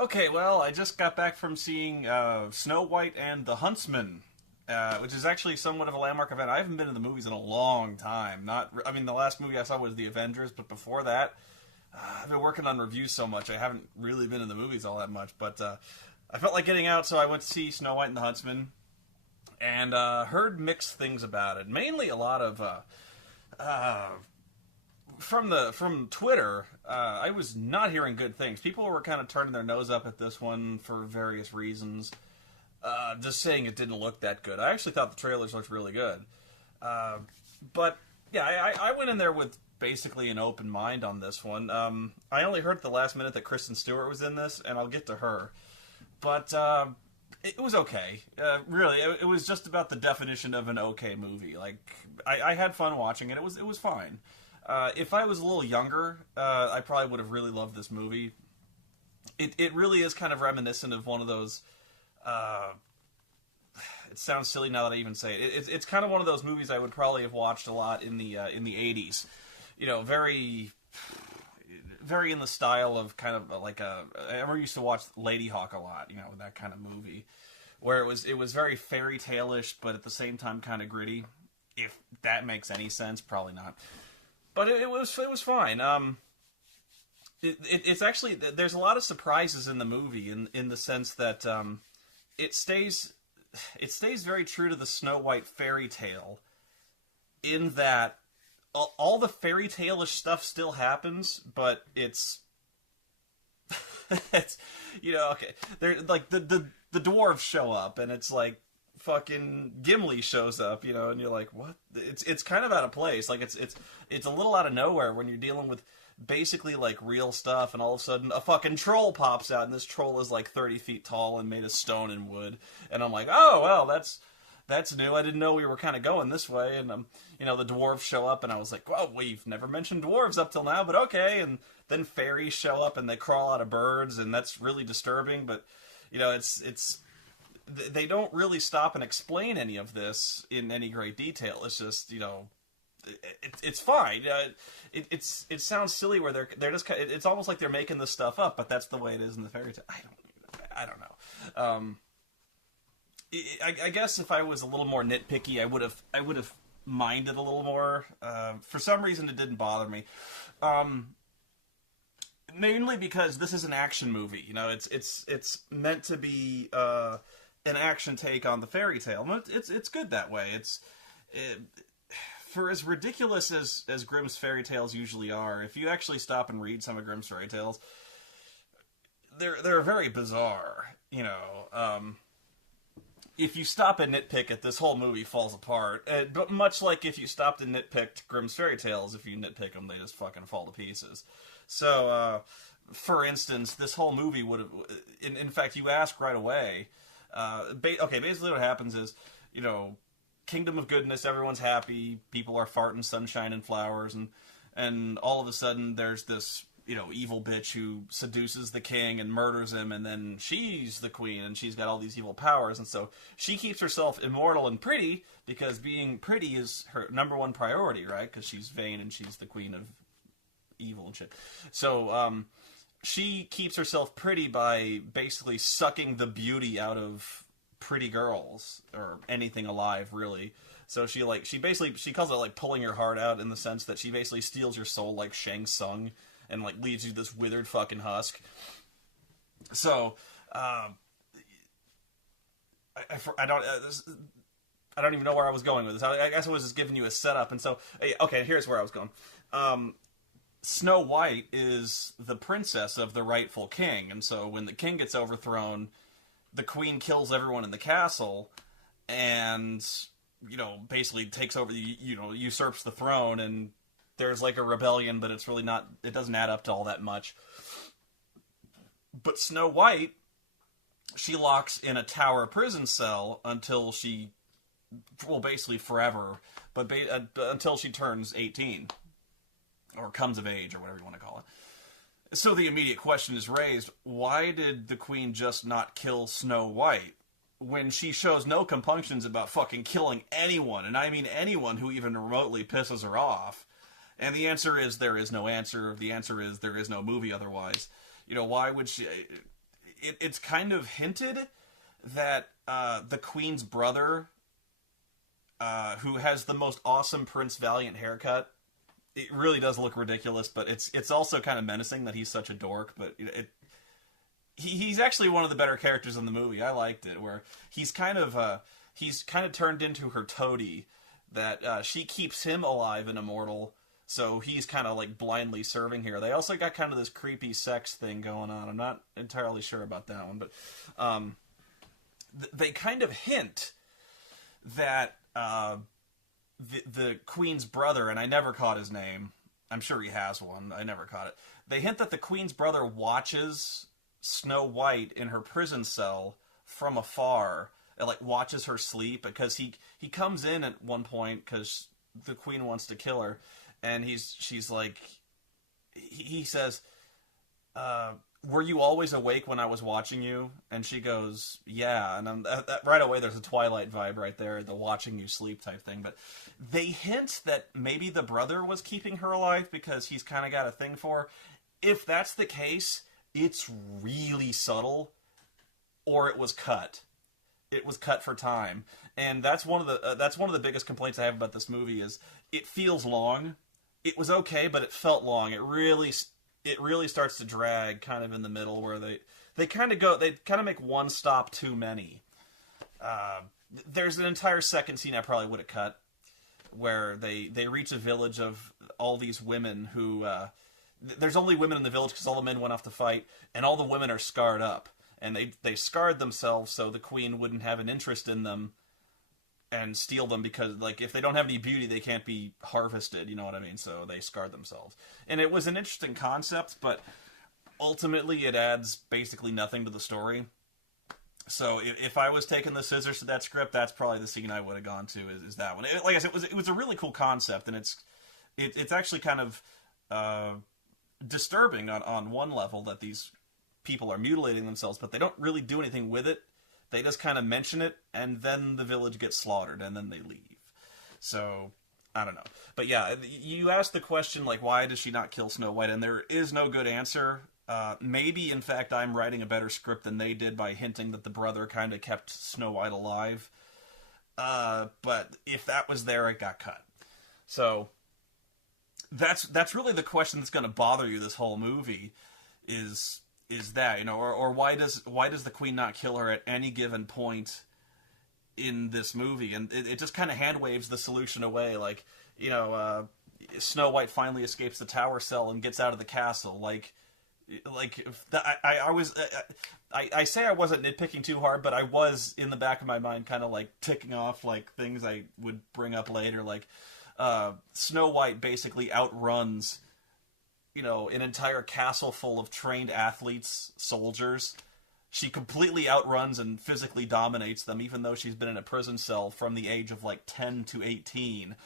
Okay, well, I just got back from seeing Snow White and the Huntsman, which is actually somewhat of a landmark event. I haven't been to the movies in a long time. I mean, the last movie I saw was The Avengers, but before that, I've been working on reviews so much, I haven't really been in the movies all that much. But I felt like getting out, so I went to see Snow White and the Huntsman, and heard mixed things about it. Mainly a lot of uh, from Twitter, I was not hearing good things. People were kind of turning their nose up at this one for various reasons, just saying it didn't look that good. I actually thought the trailers looked really good, but yeah, I went in there with basically an open mind on this one. I only heard at the last minute that Kristen Stewart was in this, and I'll get to her, but it was okay. Really, it was just about the definition of an okay movie. Like I had fun watching it. It was fine. If I was a little younger, I probably would have really loved this movie. It really is kind of reminiscent of one of those. It sounds silly now that I even say it. It's kind of one of those movies I would probably have watched a lot in the '80s. You know, very in the style of kind of like I remember used to watch Lady Hawk a lot. You know, that kind of movie where it was very fairy tale-ish, but at the same time kind of gritty. If that makes any sense, probably not. But it was fine. It's actually, there's a lot of surprises in the movie in the sense that it stays very true to the Snow White fairy tale, in that all the fairy tale-ish stuff still happens, but it's it's, you know, okay, they're like the dwarves show up, and it's like fucking Gimli shows up, you know, and you're like, what? It's kind of out of place. Like it's a little out of nowhere when you're dealing with basically like real stuff, and all of a sudden a fucking troll pops out, and this troll is like 30 feet tall and made of stone and wood, and I'm like, oh well, that's new. I didn't know we were kind of going this way, and you know, the dwarves show up, and I was like, well, we've never mentioned dwarves up till now, but okay. And then fairies show up, and they crawl out of birds, and that's really disturbing. But you know, it's they don't really stop and explain any of this in any great detail. It's just, you know, it's fine. It sounds silly where they're just, it's almost like they're making this stuff up, but that's the way it is in the fairy tale. I don't know. I guess if I was a little more nitpicky, I would have minded a little more. For some reason, it didn't bother me. Mainly because this is an action movie. You know, it's meant to be an action take on the fairy tale. It's good that way. For as ridiculous as Grimm's fairy tales usually are, if you actually stop and read some of Grimm's fairy tales, they're very bizarre. You know, if you stop and nitpick it, this whole movie falls apart. But much like if you stopped and nitpicked Grimm's fairy tales, if you nitpick them, they just fucking fall to pieces. So, for instance, this whole movie would have... In fact, you ask right away... basically what happens is, you know, kingdom of goodness, everyone's happy, people are farting sunshine and flowers, and all of a sudden there's this, you know, evil bitch who seduces the king and murders him, and then she's the queen, and she's got all these evil powers, and so she keeps herself immortal and pretty, because being pretty is her number one priority, right? Because she's vain, and she's the queen of evil and shit. So, she keeps herself pretty by basically sucking the beauty out of pretty girls, or anything alive, really. So she calls it like pulling your heart out, in the sense that she basically steals your soul like Shang Tsung, and like leaves you this withered fucking husk. So, I don't even know where I was going with this. I guess I was just giving you a setup, and so, okay, here's where I was going. Snow White is the princess of the rightful king, and so when the king gets overthrown, the queen kills everyone in the castle, and, you know, basically takes over usurps the throne, and there's like a rebellion, but it's really not, it doesn't add up to all that much. But Snow White, she locks in a tower prison cell until she, well, basically forever, but until she turns 18. Or comes of age, or whatever you want to call it. So the immediate question is raised, why did the queen just not kill Snow White, when she shows no compunctions about fucking killing anyone, and I mean anyone who even remotely pisses her off? And the answer is, there is no answer. The answer is, there is no movie otherwise. You know, why would she... it's kind of hinted that the Queen's brother, who has the most awesome Prince Valiant haircut, it really does look ridiculous, but it's also kind of menacing that he's such a dork. But he's actually one of the better characters in the movie. I liked it, where he's kind of turned into her toady, that she keeps him alive and immortal. So he's kind of like blindly serving here. They also got kind of this creepy sex thing going on. I'm not entirely sure about that one, but they kind of hint that the Queen's brother, and I never caught his name. I'm sure he has one. I never caught it. They hint that the Queen's brother watches Snow White in her prison cell from afar, and like watches her sleep, because he comes in at one point because the Queen wants to kill her. And she's like, he says, were you always awake when I was watching you? And she goes, yeah. And right away, there's a Twilight vibe right there, the watching you sleep type thing. But they hint that maybe the brother was keeping her alive because he's kind of got a thing for her. If that's the case, it's really subtle, or it was cut. It was cut for time. And that's one of the biggest complaints I have about this movie is it feels long. It was okay, but it felt long. It really starts to drag kind of in the middle, where they kind of make one stop too many. There's an entire second scene I probably would have cut, where they reach a village of all these women who there's only women in the village because all the men went off to fight, and all the women are scarred up, and they scarred themselves so the Queen wouldn't have an interest in them and steal them, because like if they don't have any beauty, they can't be harvested, you know what I mean? So they scarred themselves. And it was an interesting concept, but ultimately it adds basically nothing to the story. So if I was taking the scissors to that script, that's probably the scene I would have gone to, is that one. Like I said, it was a really cool concept, and it's actually kind of disturbing on one level that these people are mutilating themselves, but they don't really do anything with it. They just kind of mention it, and then the village gets slaughtered, and then they leave. So, I don't know. But yeah, you asked the question, like, why does she not kill Snow White? And there is no good answer. Maybe, in fact, I'm writing a better script than they did by hinting that the brother kind of kept Snow White alive. But if that was there, it got cut. So, that's really the question that's going to bother you this whole movie, is that, you know, or why does the Queen not kill her at any given point in this movie? And it just kind of hand waves the solution away, like, you know, Snow White finally escapes the tower cell and gets out of the castle, I say I wasn't nitpicking too hard, but I was in the back of my mind kind of like ticking off like things I would bring up later, like Snow White basically outruns, you know, an entire castle full of trained athletes, soldiers. She completely outruns and physically dominates them, even though she's been in a prison cell from the age of like 10 to 18.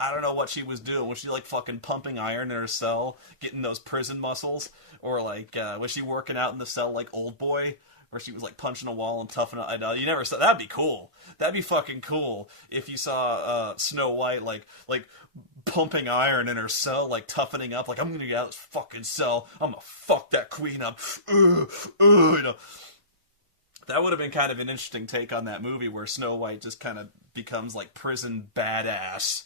I don't know what she was doing. Was she like fucking pumping iron in her cell, getting those prison muscles? Or like, was she working out in the cell like Old Boy? Where she was like punching a wall and toughing it. I know you never saw. That'd be cool. That'd be fucking cool if you saw Snow White like pumping iron in her cell, like toughening up. Like, I'm gonna get out of this fucking cell. I'm gonna fuck that queen up. You know. That would have been kind of an interesting take on that movie, where Snow White just kind of becomes like prison badass,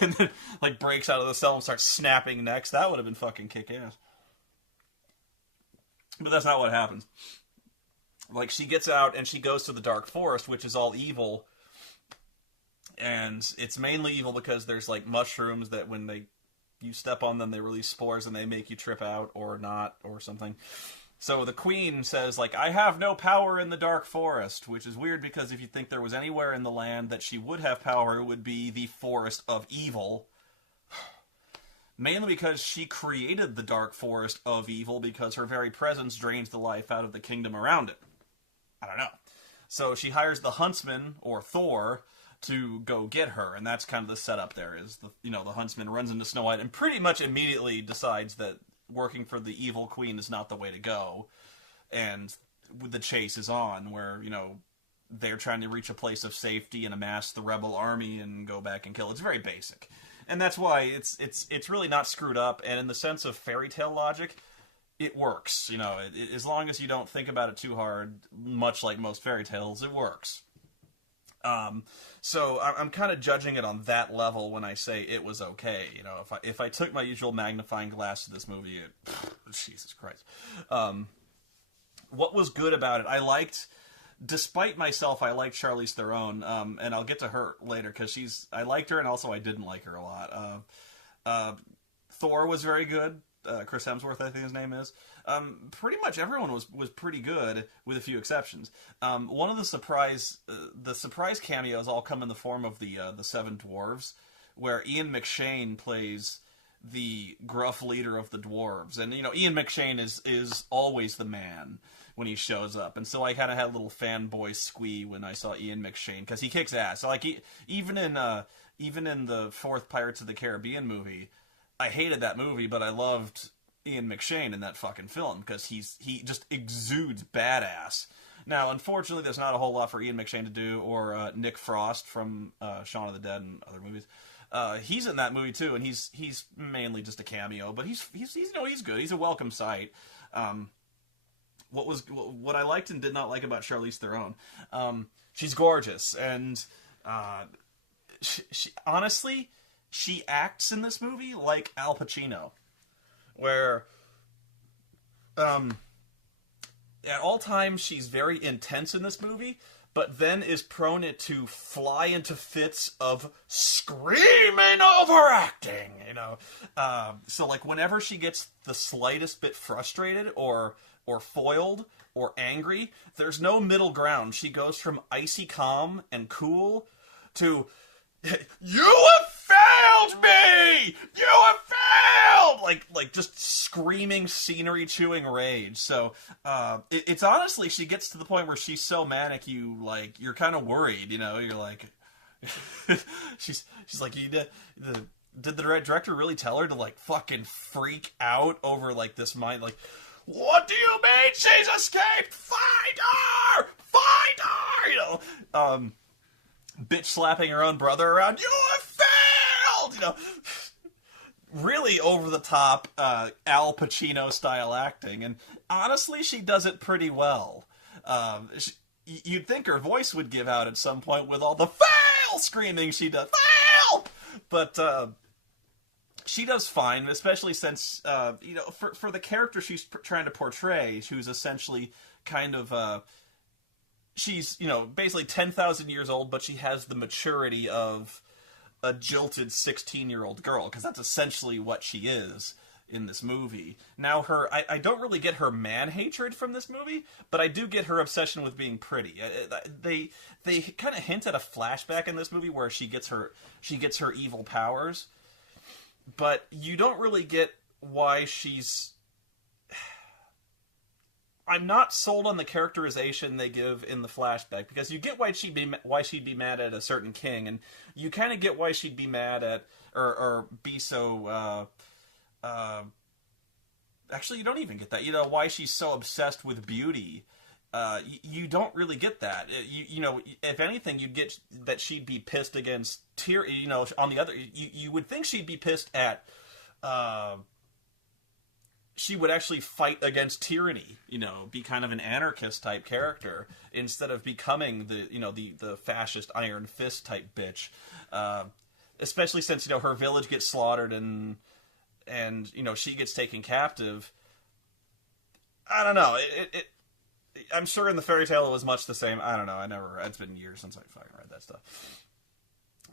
and then like breaks out of the cell and starts snapping necks. That would have been fucking kick-ass. But that's not what happens. Like, she gets out and she goes to the Dark Forest, which is all evil. And it's mainly evil because there's like mushrooms that when you step on them, they release spores and they make you trip out or not or something. So the Queen says, like, I have no power in the Dark Forest, which is weird because if you think there was anywhere in the land that she would have power, it would be the Forest of Evil. Mainly because she created the Dark Forest of Evil, because her very presence drains the life out of the kingdom around it. I don't know. So she hires the Huntsman, or Thor, to go get her, and that's kind of the setup there, is the Huntsman runs into Snow White and pretty much immediately decides that working for the evil queen is not the way to go, and the chase is on, where, you know, they're trying to reach a place of safety and amass the rebel army and go back and kill. It's very basic. And that's why it's really not screwed up, and in the sense of fairy tale logic, it works. As long as you don't think about it too hard, much like most fairy tales, it works. So I'm kind of judging it on that level when I say it was okay. If I took my usual magnifying glass to this movie, Jesus Christ. What was good about it? Despite myself, I liked Charlize Theron, and I'll get to her later because I liked her, and also I didn't like her a lot. Thor was very good. Chris Hemsworth, I think his name is. Pretty much everyone was pretty good, with a few exceptions. One of the surprise cameos all come in the form of the Seven Dwarves, where Ian McShane plays the gruff leader of the dwarves, and Ian McShane is always the man when he shows up, and so I kind of had a little fanboy squee when I saw Ian McShane because he kicks ass. So, like even in the fourth Pirates of the Caribbean movie, I hated that movie, but I loved Ian McShane in that fucking film because he just exudes badass. Now, unfortunately, there's not a whole lot for Ian McShane to do, or Nick Frost from Shaun of the Dead and other movies. He's in that movie too, and he's mainly just a cameo, but he's good. He's a welcome sight. What I liked and did not like about Charlize Theron, she's gorgeous, and she honestly, she acts in this movie like Al Pacino, where at all times she's very intense in this movie, but then is prone to fly into fits of screaming overacting, So, like, whenever she gets the slightest bit frustrated or foiled or angry, there's no middle ground. She goes from icy calm and cool to, "You have failed me! You have failed!" Like just screaming, scenery-chewing rage. So, it's honestly, she gets to the point where she's so manic, you're kind of worried, You're like, she's like, did the director really tell her to, like, fucking freak out over, like, this mind, like, "What do you mean she's escaped? Find her! Find her!" Bitch slapping her own brother around. "You have failed!" Really over the top Al Pacino style acting, and honestly, she does it pretty well. You'd think her voice would give out at some point with all the fail screaming she does. Fail! But she does fine, especially since, for the character she's trying to portray, who's essentially kind of, she's, basically 10,000 years old, but she has the maturity of a jilted 16-year-old girl, because that's essentially what she is in this movie. Now, I don't really get her man-hatred from this movie, but I do get her obsession with being pretty. They kind of hint at a flashback in this movie where she gets her evil powers, but you don't really get why she's... I'm not sold on the characterization they give in the flashback, because you get why she'd be mad at a certain king, and you kind of get why she'd be mad at, or be so... actually, you don't even get that. Why she's so obsessed with beauty. You don't really get that. If anything, you'd get that she'd be pissed against Tyrion. On the other, you would think she'd be pissed at. She would actually fight against tyranny. Be kind of an anarchist type character instead of becoming the fascist Iron Fist type bitch. Especially since her village gets slaughtered and she gets taken captive. I don't know. I'm sure in the fairy tale it was much the same. I don't know. It's been years since I fucking read that stuff.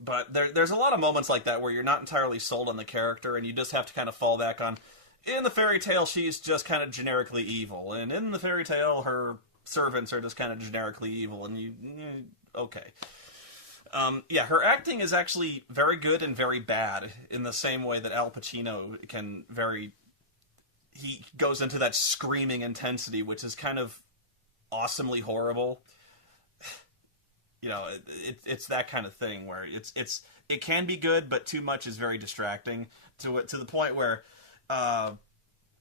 But there's a lot of moments like that where you're not entirely sold on the character, and you just have to kind of fall back on, in the fairy tale, she's just kind of generically evil, and in the fairy tale, her servants are just kind of generically evil, and okay. Her acting is actually very good and very bad, in the same way that Al Pacino he goes into that screaming intensity, which is kind of awesomely horrible. It's that kind of thing where it can be good, but too much is very distracting to the point where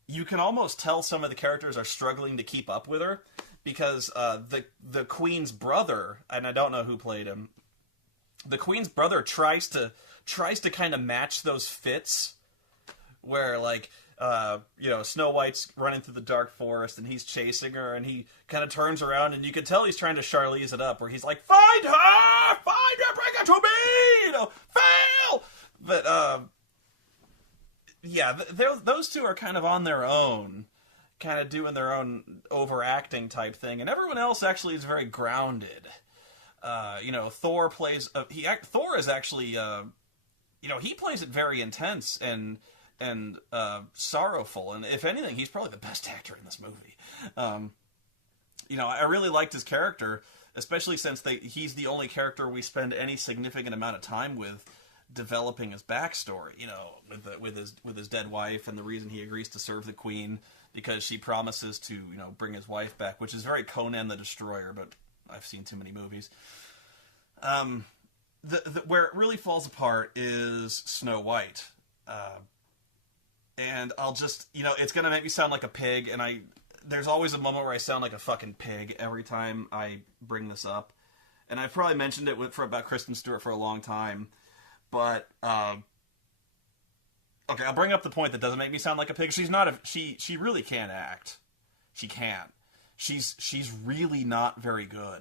you can almost tell some of the characters are struggling to keep up with her, because the Queen's brother, and I don't know who played him, the Queen's brother tries to kind of match those fits where, like, Snow White's running through the dark forest and he's chasing her, and he kind of turns around and you can tell he's trying to Charlize it up, where he's like, "Find her! Find her! Bring her to me! Fail!" But, those two are kind of on their own, kind of doing their own overacting type thing, and everyone else actually is very grounded. Thor plays. Thor is actually, he plays it very intense and sorrowful, and if anything, he's probably the best actor in this movie. I really liked his character, especially since he's the only character we spend any significant amount of time with developing his backstory. With his dead wife, and the reason he agrees to serve the Queen because she promises to bring his wife back, which is very Conan the Destroyer, but I've seen too many movies. Where it really falls apart is Snow White. And I'll just, it's going to make me sound like a pig, and there's always a moment where I sound like a fucking pig every time I bring this up. And I've probably mentioned it about Kristen Stewart for a long time, but, okay, I'll bring up the point that doesn't make me sound like a pig. She's not she really can't act. She can't. She's really not very good.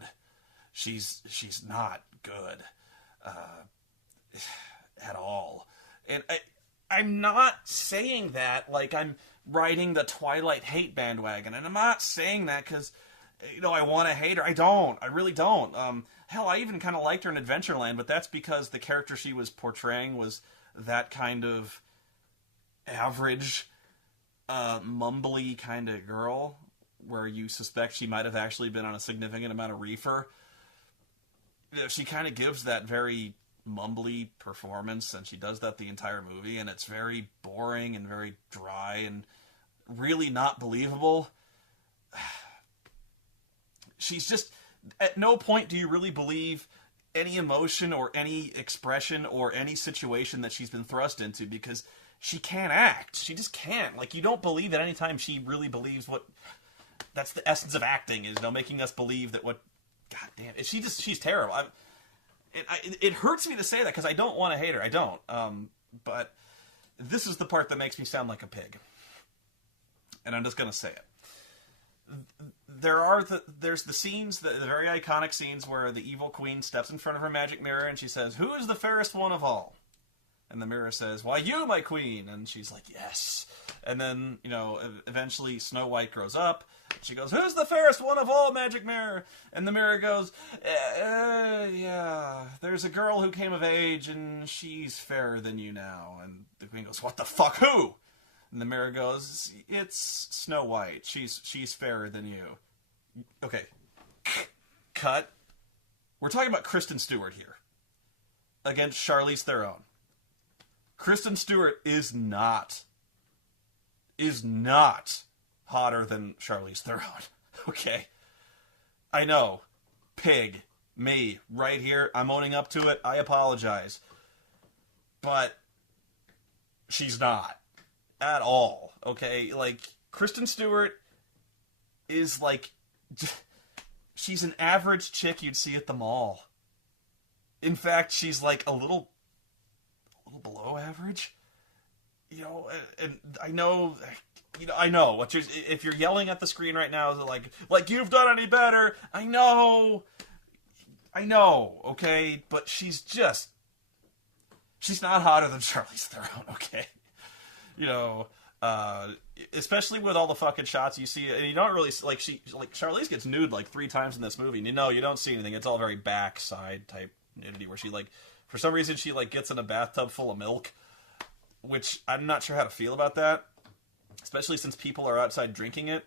She's not good, at all. And I'm not saying that like I'm riding the Twilight hate bandwagon, and I'm not saying that because, I want to hate her. I don't. I really don't. Hell, I even kind of liked her in Adventureland, but that's because the character she was portraying was that kind of average, mumbly kind of girl, where you suspect she might have actually been on a significant amount of reefer. She kind of gives that very mumbly performance, and she does that the entire movie, and it's very boring and very dry and really not believable. She's just, at no point do you really believe any emotion or any expression or any situation that she's been thrust into, because she can't act. She just can't. Like, you don't believe at any time she really believes what... That's the essence of acting, is, making us believe that what... God damn it. She's terrible. It hurts me to say that, because I don't want to hate her. I don't. But this is the part that makes me sound like a pig. And I'm just going to say it. There's the scenes, the very iconic scenes where the evil queen steps in front of her magic mirror and she says, "Who is the fairest one of all?" And the mirror says, "Why, you, my queen." And she's like, "Yes." And then, eventually Snow White grows up. She goes, "Who's the fairest one of all, magic mirror?" And the mirror goes, "Yeah, there's a girl who came of age and she's fairer than you now." And the queen goes, "What the fuck, who?" And the mirror goes, "It's Snow White. She's fairer than you." Okay. Cut. We're talking about Kristen Stewart here against Charlize Theron. Kristen Stewart is not hotter than Charlize Theron. Okay. I know. Pig. Me. Right here. I'm owning up to it. I apologize. But she's not. At all. Okay? Like, Kristen Stewart is like... She's an average chick you'd see at the mall. In fact, she's like a little below average. And I know... I know. If you're yelling at the screen right now, like you've done any better. I know. Okay, but she's not hotter than Charlize Theron. Okay, especially with all the fucking shots you see, and you don't really Charlize gets nude like 3 times in this movie. And you don't see anything. It's all very backside type nudity where she for some reason she gets in a bathtub full of milk, which I'm not sure how to feel about that. Especially since people are outside drinking it.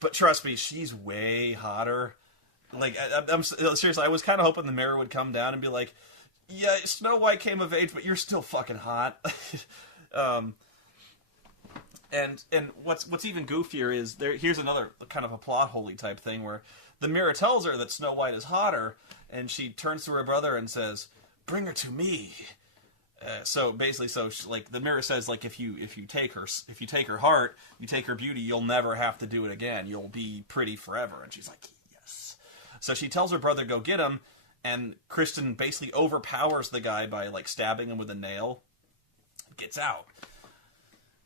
But trust me, she's way hotter. I'm seriously, I was kind of hoping the mirror would come down and be like, "Yeah, Snow White came of age, but you're still fucking hot." And what's even goofier is here's another kind of a plot holy type thing where the mirror tells her that Snow White is hotter, and she turns to her brother and says, "Bring her to me." So basically, the mirror says, if you take her heart, you take her beauty, you'll never have to do it again. You'll be pretty forever. And she's like, yes. So she tells her brother, go get him, and Kristen basically overpowers the guy by stabbing him with a nail. Gets out.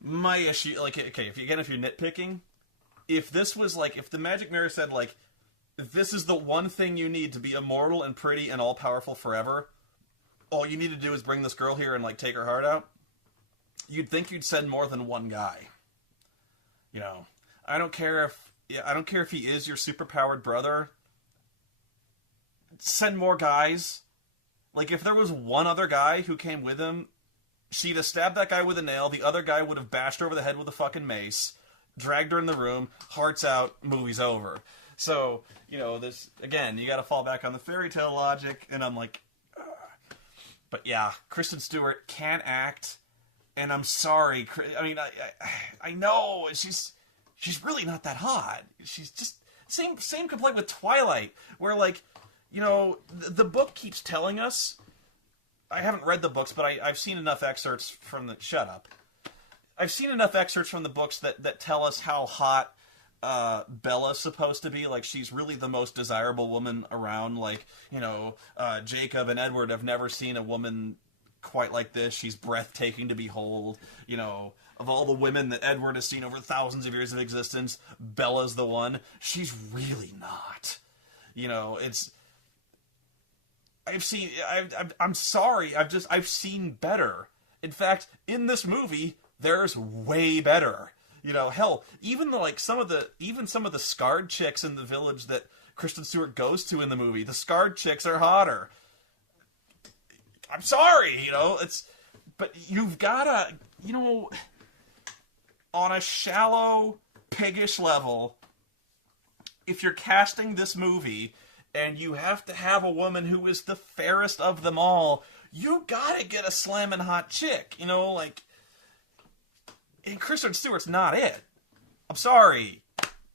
My issue, like, okay, if you're nitpicking, if this was like, if the magic mirror said like, this is the one thing you need to be immortal and pretty and all powerful forever, all you need to do is bring this girl here and like take her heart out, you'd think you'd send more than one guy. You know, I don't care if I don't care if he is your superpowered brother. Send more guys. Like if there was one other guy who came with him, she'd have stabbed that guy with a nail. The other guy would have bashed her over the head with a fucking mace, dragged her in the room, hearts out, movie's over. So, you know, this again, you got to fall back on the fairy tale logic, and I'm like, ugh. But yeah, Kristen Stewart can act, and I'm sorry. I mean, I know she's really not that hot. She's just same complaint with Twilight, where like, you know, the book keeps telling us. I haven't read the books, but I've seen enough excerpts from the. Shut up. I've seen enough excerpts from the books that tell us how hot Bella's supposed to be. Like, she's really the most desirable woman around. Like, you know, Jacob and Edward have never seen a woman quite like this. She's breathtaking to behold. You know, of all the women that Edward has seen over thousands of years of existence, Bella's the one. She's really not. You know, it's. I'm sorry. I've seen better. In fact, in this movie, there's way better. You know, hell, even some of the scarred chicks in the village that Kristen Stewart goes to in the movie, the scarred chicks are hotter. I'm sorry, you know, but you've gotta, you know, on a shallow, piggish level, if you're casting this movie and you have to have a woman who is the fairest of them all, you gotta get a slammin' hot chick, you know, like. And Kristen Stewart's not it. I'm sorry.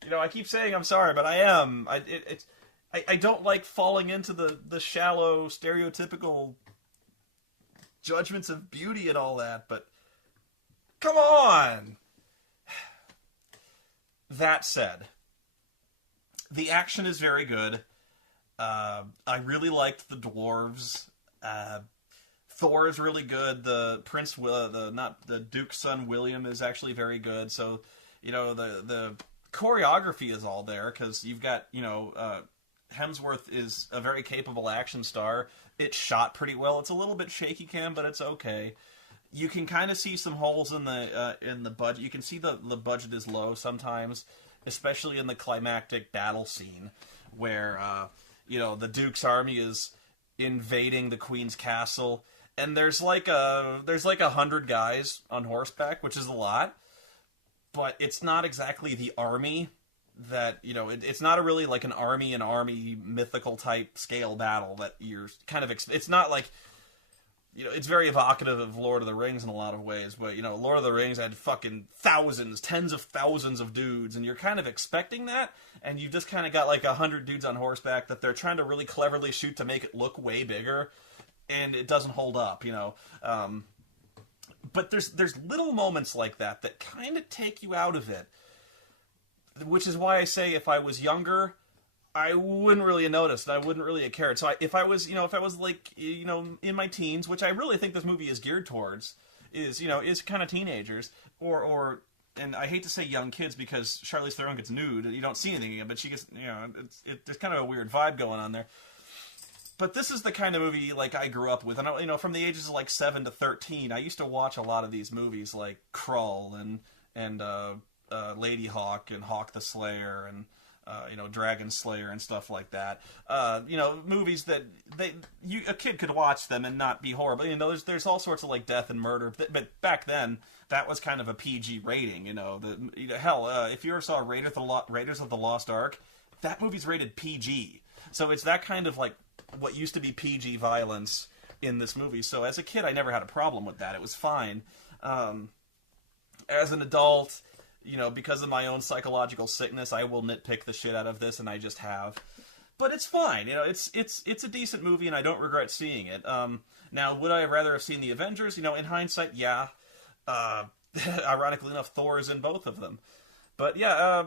You know, I keep saying I'm sorry, but I am. I don't like falling into the shallow, stereotypical judgments of beauty and all that, but come on! That said, the action is very good. I really liked the dwarves. Thor is really good. The Duke's son William is actually very good. So, you know, the choreography is all there because you've got, you know, Hemsworth is a very capable action star. It's shot pretty well. It's a little bit shaky cam, but it's okay. You can kind of see some holes in the budget. You can see the budget is low sometimes, especially in the climactic battle scene where you know, the Duke's army is invading the Queen's castle. And there's like 100 guys on horseback, which is a lot, but it's not exactly the army that, you know, it's not really like an army mythical type scale battle that you're kind of, it's not like, you know, it's very evocative of Lord of the Rings in a lot of ways, but, you know, Lord of the Rings had fucking thousands, tens of thousands of dudes, and you're kind of expecting that, and you've just kind of got like 100 dudes on horseback that they're trying to really cleverly shoot to make it look way bigger. And it doesn't hold up, you know. But there's little moments like that kind of take you out of it. Which is why I say if I was younger, I wouldn't really have noticed. I wouldn't really have cared. So if I was like, you know, in my teens, which I really think this movie is geared towards, is kind of teenagers, and I hate to say young kids because Charlize Theron gets nude. You don't see anything, but she gets, you know, there's kind of a weird vibe going on there. But this is the kind of movie like I grew up with, and you know, from the ages of like 7 to 13, I used to watch a lot of these movies like Krull and Lady Hawk and Hawk the Slayer and you know, Dragon Slayer and stuff like that. You know, movies that a kid could watch them and not be horrible. You know, there's all sorts of like death and murder, but back then that was kind of a PG rating. You know, hell, if you ever saw Raiders of the Lost Ark, that movie's rated PG. So it's that kind of like what used to be PG violence in this movie. So as a kid, I never had a problem with that. It was fine. As an adult, you know, because of my own psychological sickness, I will nitpick the shit out of this, and I just have. But it's fine. You know, it's a decent movie, and I don't regret seeing it. Now, would I have rather have seen the Avengers? You know, in hindsight, yeah. Ironically enough, Thor is in both of them. But yeah,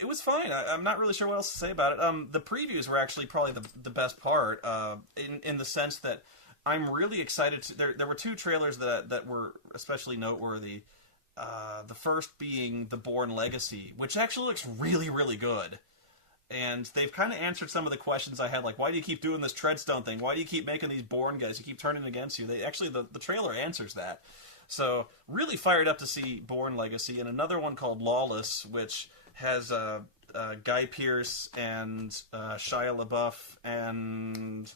it was fine. I'm not really sure what else to say about it. The previews were actually probably the best part, in the sense that I'm really excited. There were two trailers that were especially noteworthy. The first being The Bourne Legacy, which actually looks really, really good. And they've kind of answered some of the questions I had, like, why do you keep doing this Treadstone thing? Why do you keep making these Bourne guys? You keep turning against you. They actually, the trailer answers that. So, really fired up to see Bourne Legacy. And another one called Lawless, which has Guy Pearce and Shia LaBeouf and...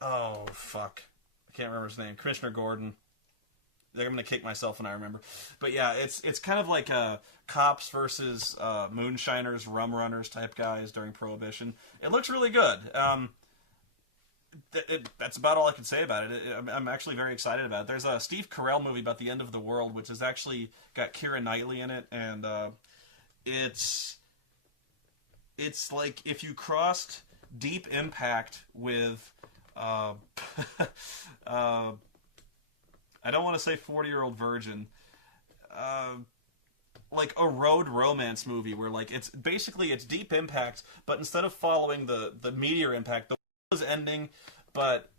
Oh, fuck. I can't remember his name. Commissioner Gordon. I'm going to kick myself when I remember. But yeah, it's kind of like cops versus moonshiners, rum runners type guys during Prohibition. It looks really good. That's about all I can say about it. I'm actually very excited about it. There's a Steve Carell movie about the end of the world, which has actually got Keira Knightley in it, and it's like if you crossed Deep Impact with I don't want to say 40-Year-Old Virgin. Like a road romance movie where like it's Deep Impact, but instead of following the meteor impact, the world is ending, but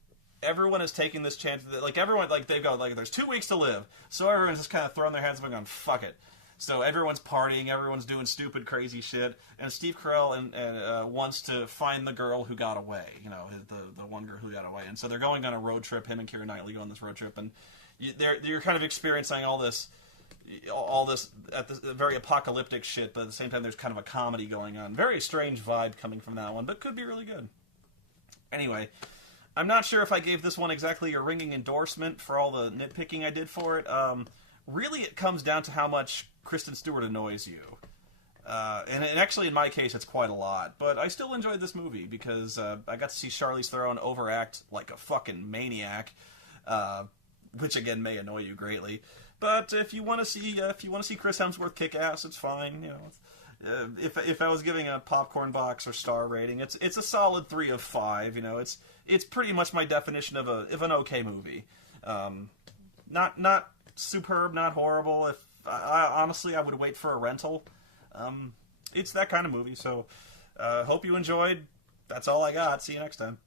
everyone is taking this chance that like everyone like they've got like there's 2 weeks to live, so everyone's just kind of throwing their hands up and going fuck it. So everyone's partying, everyone's doing stupid, crazy shit, and Steve Carell wants to find the girl who got away, the one girl who got away, and so they're going on a road trip. Him and Keira Knightley go on this road trip, and you're kind of experiencing all this at the very apocalyptic shit, but at the same time there's kind of a comedy going on. Very strange vibe coming from that one, but could be really good. Anyway, I'm not sure if I gave this one exactly a ringing endorsement for all the nitpicking I did for it. Really, it comes down to how much Kristen Stewart annoys you. And actually, in my case, it's quite a lot. But I still enjoyed this movie because I got to see Charlize Theron overact like a fucking maniac, which again may annoy you greatly. But if you want to see Chris Hemsworth kick ass, it's fine. If I was giving a popcorn box or star rating, it's a solid 3 of 5. It's pretty much my definition of an okay movie. Not superb, not horrible. If honestly, I would wait for a rental. It's that kind of movie. So, hope you enjoyed. That's all I got. See you next time.